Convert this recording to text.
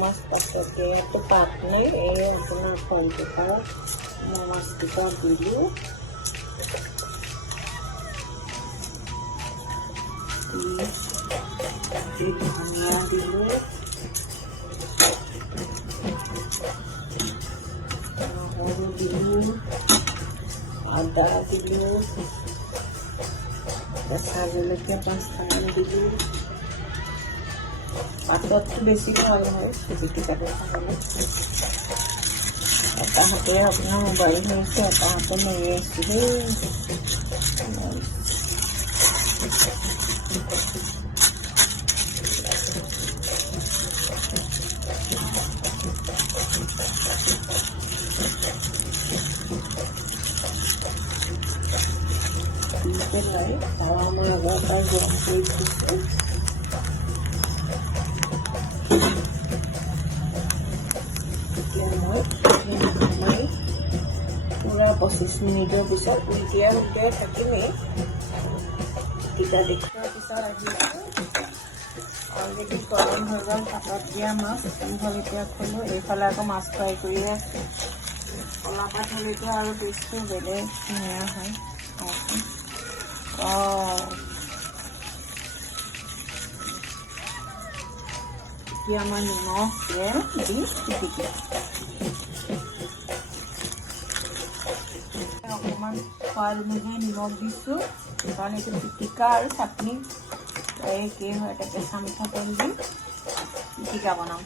मस्त तो काटने अपना कलटा मस्तिका दिलू धनिया दिलू दिलू आदा दिलू केঁচা জলকীয়া 5টামান দিলোঁ পাততটো বেছিকৈ ভাল হয় চুজিটো কাটি খাবলৈ এটা হাতে আপোনাৰ মোবাইল হৈছে এটা হাতে মাৰি আছোঁ দেই পেলাই তাৱা মই আগৰ পৰা গৰম কৰি দিছোঁ এতিয়া মই পূৰা 25 মিনিটৰ পিছত উলটিয়াই থাকিমেই তেতিয়া দেখুৱাৰ পিছত আহিছোঁ অলৰেডি গৰম হৈ গ'ল পাতত দিয়া মাছ এইফালে এতিয়া খোলোঁ এইফালে আকৌ মাছ ফ্ৰাই কৰি আছে কলাপাত হ'লেতো আৰু টেষ্টটো বেলেগ ধুনীয়া হয় এতিয়া মই নিমখ তেল দি পিটিকি অকণমান খোৱা অনুযায়ী নিমখ দিছোঁ কাৰণ এইটো পিটিকা আৰু চাটনি এই কি হয় এটা কেঁচা মিঠাতেল দি পিটিকা বনাম